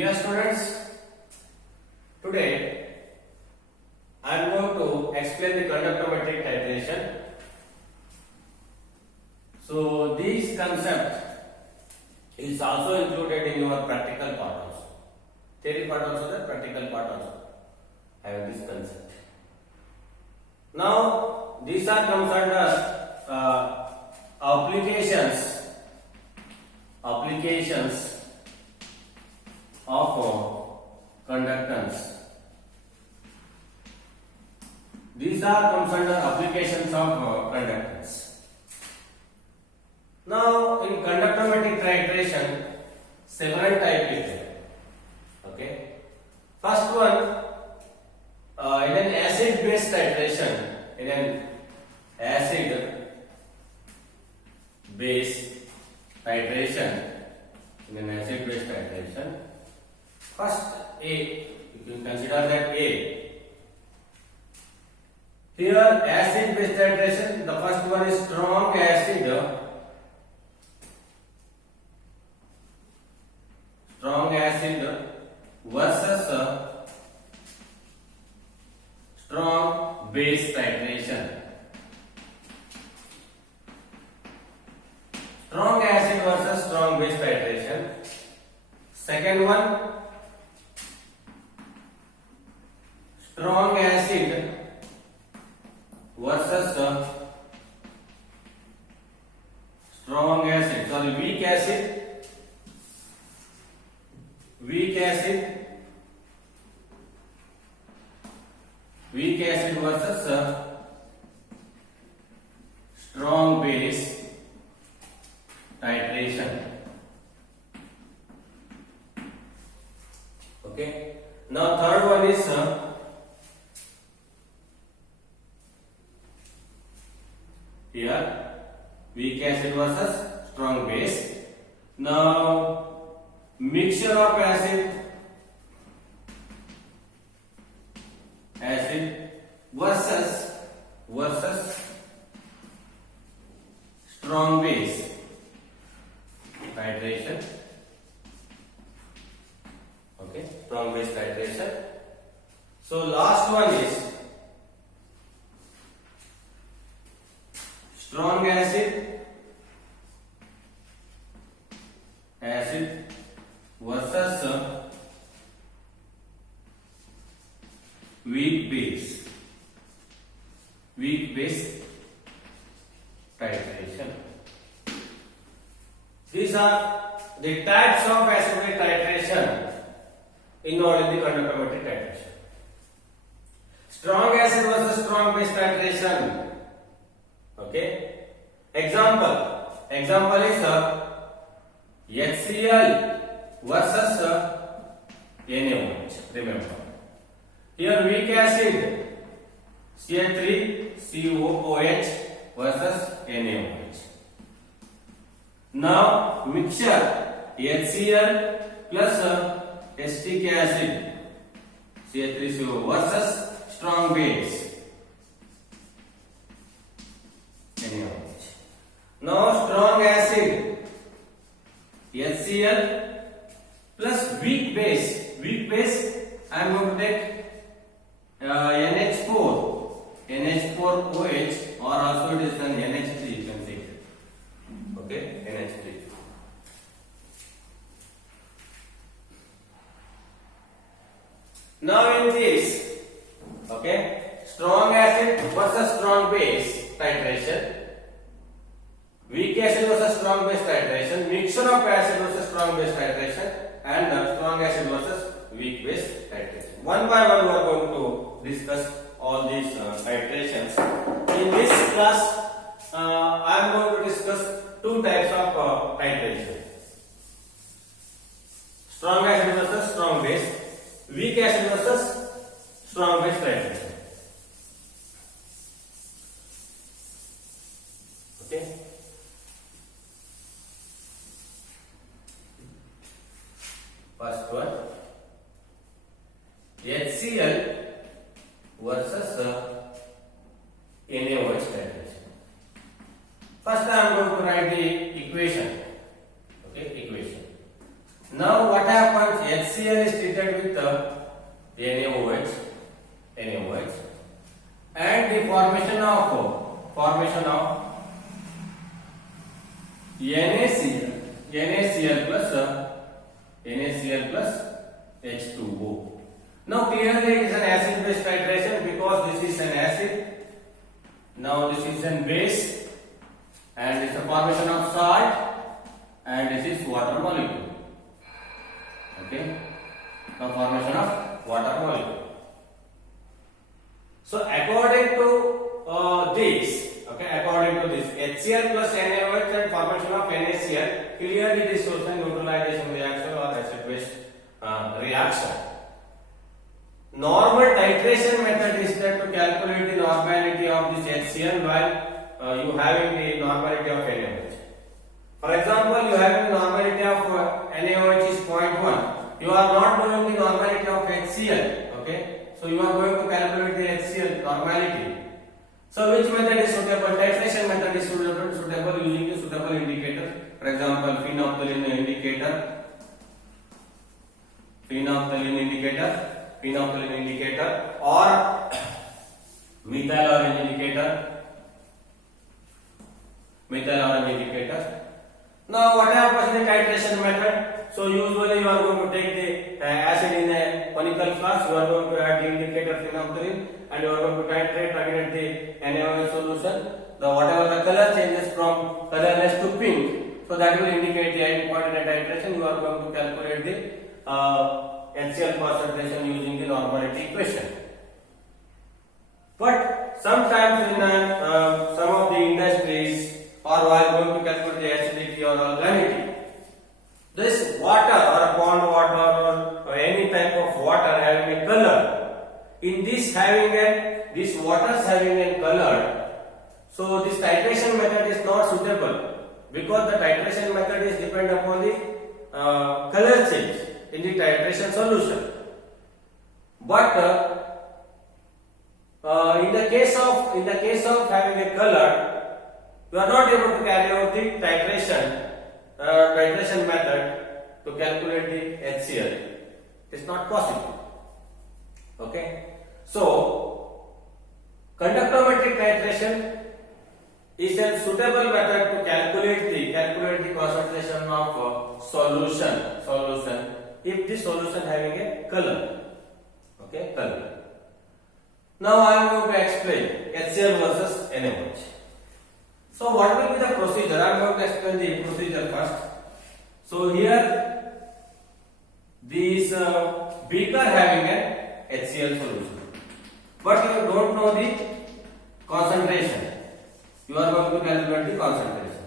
Dear students, today I am going to explain the conductometric titration. So this concept is also included in your practical part also. Theory part also there, practical part also. I have this concept. Now these are comes under applications of conductance. These are comes under applications of conductance. Now in conductometric titration, several types is there. Okay. First one, in an acid-base titration, first A, you can consider that A. Here acid-base titration, the first one is strong acid versus strong base titration. Strong acid versus strong base titration. Second one, strong acid versus weak acid versus strong base titration. Okay. Now third one is here weak acid versus strong base. Now mixture of acid versus strong base titration. Okay, strong base titration. So last one is strong acid versus weak base titration. These are the types of acid-base titration involved in the conductometric titration. Strong acid versus strong base titration. Okay. Example is HCl versus NaOH. Remember, here weak acid CH3COOH versus NaOH. Now mixture HCl plus acetic acid CH3CO versus strong base NaOH. Now strong acid HCl plus weak base. I am going to take NH4OH, or also it is an NH3, you can take it. Okay, NH3. Now in this, okay, strong acid versus strong base titration, weak acid versus strong base titration, mixture of acid versus strong base titration, and strong acid versus weak base titration. One by one we are going to discuss all these titrations. In this class, I am going to discuss two types of titration: strong acid versus strong base, weak acid versus strong base titration. Okay. First one, HCl versus NaOH titration. First I am going to write the equation. Okay, equation. Now what happens? HCl formation of NaCl plus H2O. Now clearly it is an acid base titration because this is an acid. Now this is an base and it's a formation of salt and this is water molecule. Okay. Now formation of water molecule. So according to this, HCl plus NaOH and formation of NaCl, clearly this shows a neutralization reaction or acid base reaction. Normal titration method is that to calculate the normality of this HCl while you having the normality of NaOH. For example, you having the normality of NaOH is 0.1. You are not knowing the normality of HCl. Okay, so you are going to calculate the HCl normality. So which method is suitable? Titration method is suitable using the suitable indicator. For example, phenolphthalein indicator, or methyl orange indicator. Now what happens in the titration method? So usually you are going to take the acid in a conical flask, you are going to add the indicator phenolphthalein and you are going to titrate again the NaOH solution. Whatever the color changes from colorless to pink, so that will indicate the end point in the titration. You are going to calculate the HCl concentration using the normality equation. But sometimes in some of the industries or while going to calculate the acidity or alkalinity, this water or pond water or any type of water having a color, in this waters having a color, so this titration method is not suitable because the titration method is depend upon the color change in the titration solution. But in the case of having a color, you are not able to carry out the titration method to calculate the HCl. It is not possible. Okay. So conductometric titration is a suitable method to calculate the concentration of solution if the solution having a color. Okay, color. Now I am going to explain HCl versus NaOH. So what will be the procedure? I am going to explain the procedure first. So here this beaker having a HCl solution, but you don't know the concentration. You are going to calculate the concentration.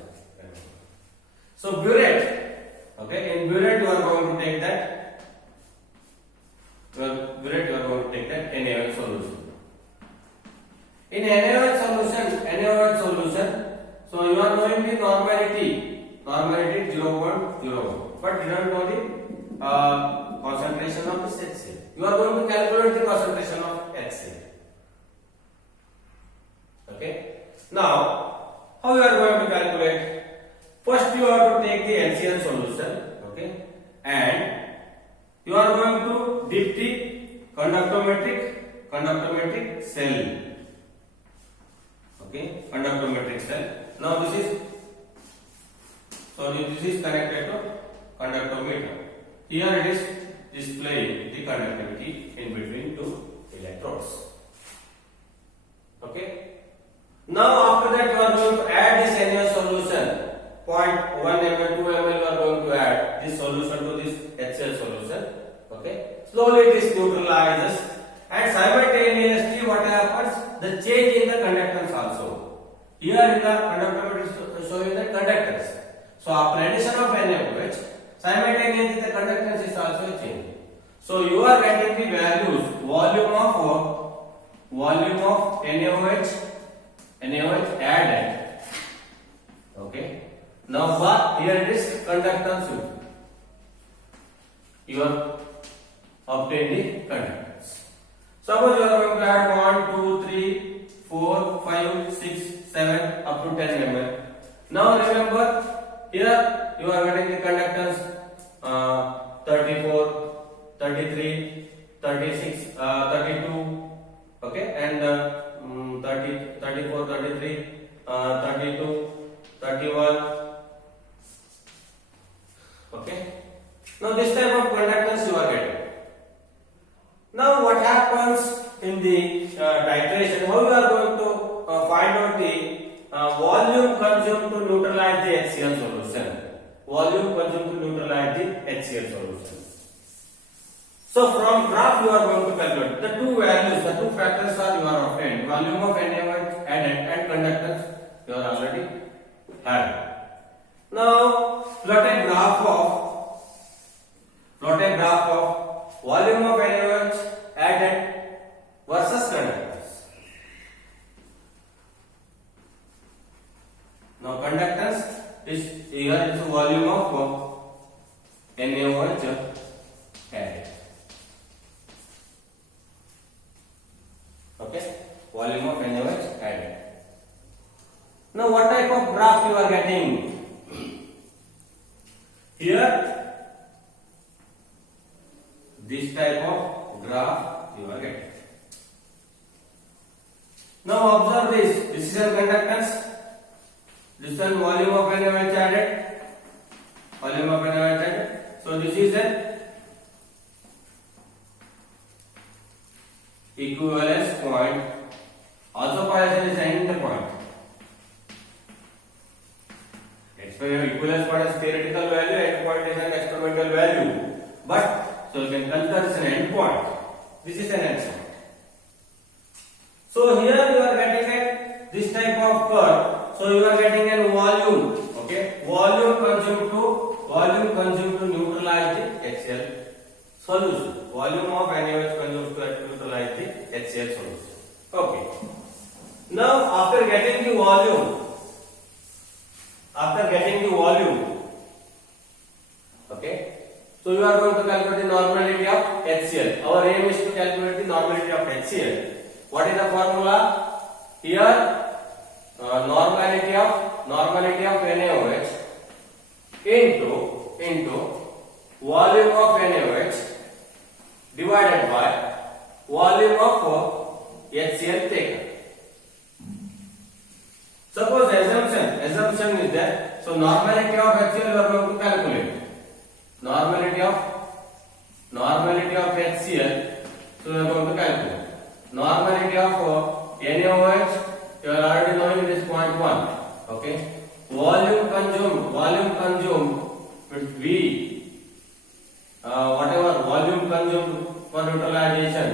So burette, okay, in burette you are going to take that. NaOH solution. In NaOH solution, so you are knowing the normality 0.01, but you don't know the concentration of this HCl. You are going to calculate the concentration of HCl. Okay. Now, how you are going to calculate? First, you have to take the HCl solution, okay, and you are going to dip the conductometric cell. Okay, conductometric cell. Now this is connected to conductometer. Here it is displaying the conductivity in between two electrodes. Okay. Now after that you are going to add this NaOH solution. 0.1 ml, 2 ml you are going to add this solution to this HCl solution. Okay. Slowly it is neutralizes and simultaneously what happens? The change in the conductance also. Here in the conductometer is showing the conductance. So after addition of NaOH, simultaneously the conductance is also changing. So you are getting the values, volume of NaOH added. Okay. Now here it is conductance. You have obtained the conductance. Suppose you are going to add 1, 2, 3, 4, 5, 6, 7 up to 10 ml. Now remember here you are getting the conductance 34, 33, 36, 32. Okay, and 30, 34, 33, 32, 31. Okay. Now this type of conductance you are getting. Now what happens in the titration? How you are going to find out the volume consumed to neutralize the HCl solution? Volume consumed to neutralize the HCl solution. So from graph you are going to calculate the two values, the two factors are you are obtained. Volume of NaOH added and conductance you are already had. Now plot a graph of volume of NaOH added versus conductance. Now conductance is here is volume of NaOH added. Okay, volume of NaOH added. Now what type of graph you are getting? Here, this type of graph you are getting. Now observe this. This is a conductance. This one volume of NaOH added. Volume of NaOH added. So this is a equivalence point. Also called as an end point. Equivalence point is theoretical value, end point is an experimental value. But so you can consider this an end point. This is an end point. So here you are getting this type of curve. So you are getting a volume. Okay, volume consumed to neutralize the HCl solution. Volume of NaOH consumed to neutralize the HCl solution. Okay. Now after getting the volume, okay, so you are going to calculate the normality of HCl. Our aim is to calculate the normality of HCl. What is the formula? Here, normality of NaOH into volume of NaOH divided by volume of HCl taken. Suppose assumption is there. So normality of HCl you are going to calculate. Normality of HCl, so you are going to calculate. Normality of NaOH, you are already knowing it is 0.1. Okay. Volume consumed with V. Whatever volume consumed for neutralization.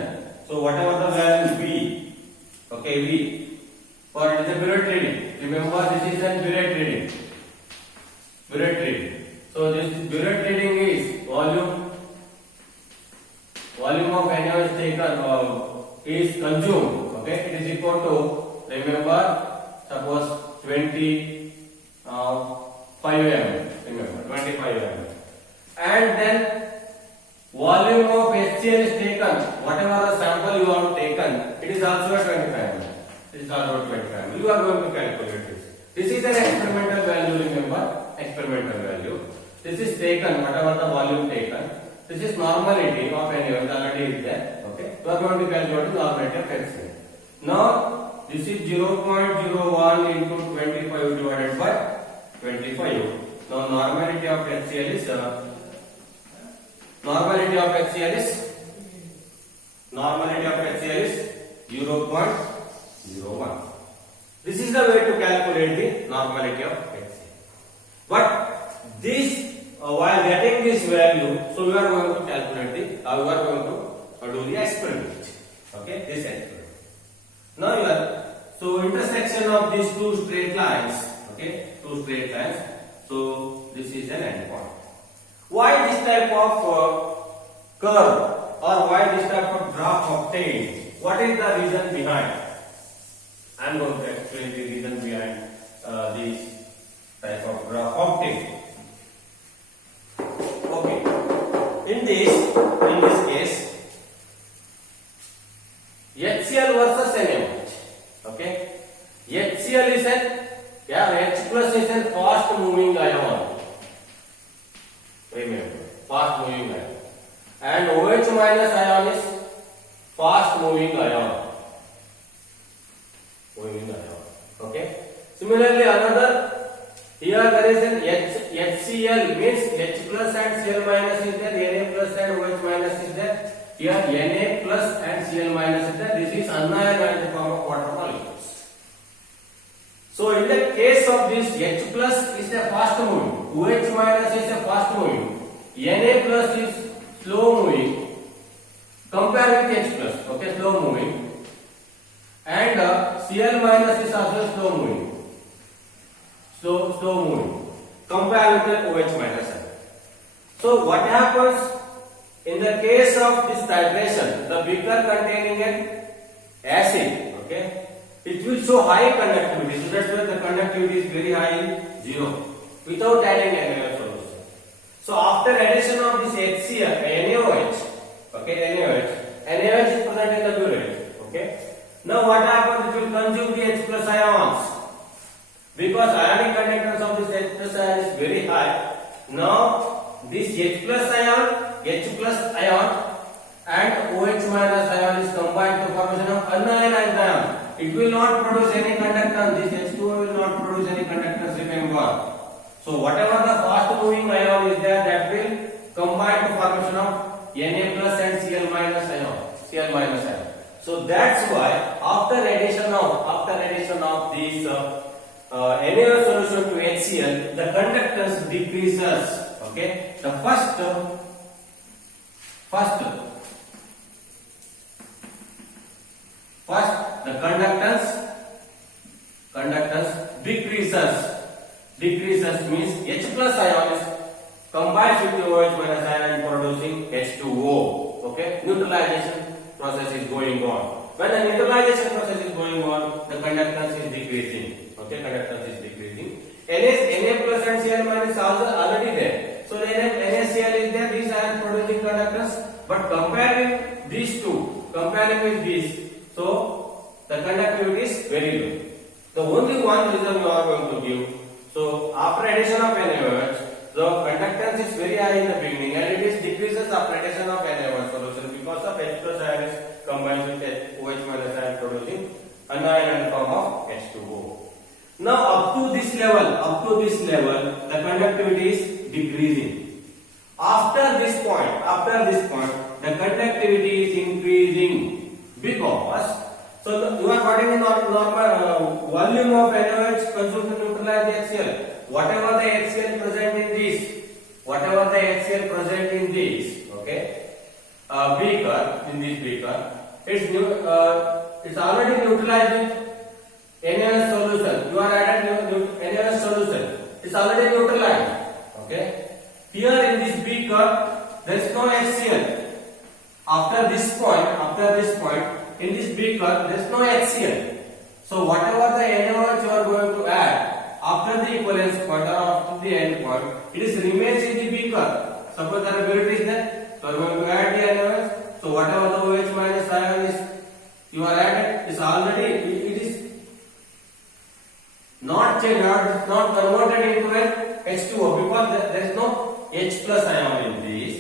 So whatever the value V. Okay, V. For it is a Biuret reading. Remember this is a Biuret reading. So this Biuret reading is volume of NaOH taken is consumed. Okay, it is equal to, remember, suppose 25 mm. Remember 25 mm. And then volume of HCl is taken. Whatever the sample you have taken, it is also at 25 mm. It is also at 25 mm. You are going to calculate this. This is an experimental value. Remember, experimental value. This is taken, whatever the volume taken. This is normality of NaOH already is there. Okay, we are going to calculate the normality of HCl. Now this is 0.01 into 25 divided by 25. Now normality of HCl is 0.01. This is the way to calculate the normality of HCl. But this while getting this value, so we are going to calculate the, we are going to do the experiment. Okay, this experiment. Now so intersection of these two straight lines. Okay, two straight lines. So this is an end point. Why this type of curve or why this type of graph obtained? What is the reason behind? I am going to explain the reason behind this type of graph obtained. Okay. In this case, HCl versus NaOH. Okay. HCl is H plus is a fast moving ion. Remember, fast moving ion. And OH minus ion is fast moving ion. Similarly, another here there is an HCl means H plus and Cl minus is there, Na plus and OH minus is there. Here Na plus and Cl minus is there. This is anion in the form of water molecules. So in the case of this, H plus is a fast moving, OH minus is a fast moving, Na plus is slow moving. Compare with H plus, okay, slow moving, and Cl minus is also slow moving. Slow moving. Compare with the OH minus. So what happens in the case of this titration? The beaker containing an acid, okay, it will show high conductivity. So that's why the conductivity is very high, 0, without adding any solution. So after addition of this HCl, NaOH, okay, NaOH is present in the burette, okay. Now what happens? It will consume the H plus ions. Because ionic conductance of this H plus ion is very high. Now this H plus ion and OH minus ion is combined to formation of anionized ion. It will not produce any conductance. This H2O will not produce any conductance, remember. So whatever the fast moving ion is there, that will combine to formation of Na plus and Cl minus ion. So that's why after addition of this NaOH solution to HCl, the conductance decreases. Okay, the first the conductance decreases means H plus ion is combines with the OH minus ion and producing H2O. Okay, neutralization process is going on. When the neutralization process is going on, the conductance is decreasing. Okay, conductance is decreasing. Na plus and Cl minus is also already there. So NaCl is there. These are producing conductance. But comparing these two, so the conductivity is very low. The only one reason you are going to give. So after addition of NaOH, the conductance is very high in the beginning, and it is decreases after addition of NaOH solution because of H plus ion is combined with OH minus ion producing anion in the form of H2O. Now up to this level, the conductivity is decreasing. After this point, the conductivity is increasing because you are getting the normal volume of NaOH consumed to neutralize the HCl. Whatever the HCl present in this, okay, beaker, it's already neutralized with NaOH solution. You are adding NaOH solution. It's already neutralized. Okay. Here in this beaker, there is no HCl. After this point, in this beaker, there is no HCl. So whatever the NaOH you are going to add after the equivalence point or after the end point, it is remains in the beaker. Suppose the burette is there, so you are going to add the NaOH. So whatever the OH minus ion is you are added is already it is not changed, not converted into an H2O because there is no H plus ion in this.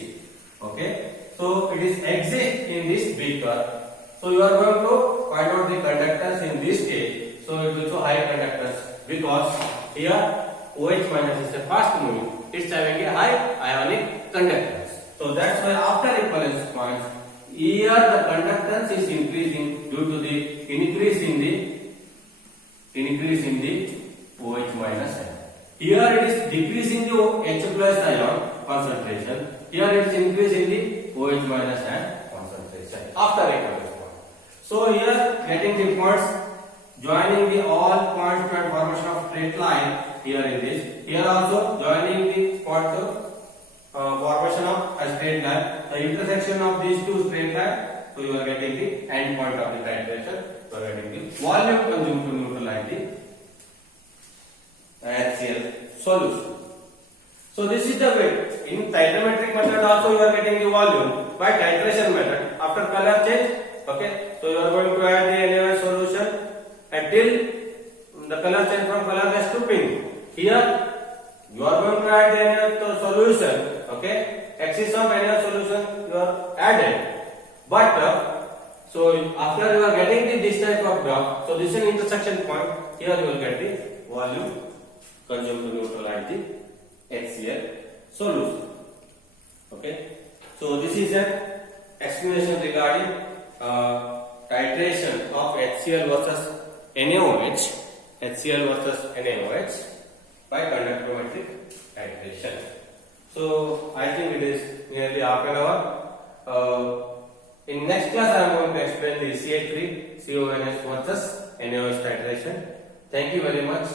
Okay, so it is exist in this beaker. So you are going to find out the conductance in this stage. So it will show high conductance because here OH minus is a fast moving. It's having a high ionic conductance. So that's why after equivalence points, here the conductance is increasing due to the increase in the OH minus ion. Here it is decreasing the H plus ion concentration. Here it is increasing the OH minus ion concentration after equivalence point. So here getting the points, joining the all points to formation of straight line here in this. Here also joining the point to formation of a straight line. The intersection of these two straight lines. So you are getting the end point of the titration. You are getting the volume consumed to neutralize the HCl solution. So this is the way. In titrometric method also you are getting the volume by titration method. After color change, okay. So you are going to add the NaOH solution until the color change from colorless to pink. Here you are going to add the NaOH solution, okay. Excess of NaOH solution you are added. But so after you are getting this type of dot, so this is an intersection point. Here you will get the volume consumed to neutralize the HCl solution. Okay, so this is an explanation regarding titration of HCl versus NaOH, HCl versus NaOH by conductometric titration. So I think it is nearly half an hour. In next class I am going to explain the CH3 CONH versus NaOH titration. Thank you very much.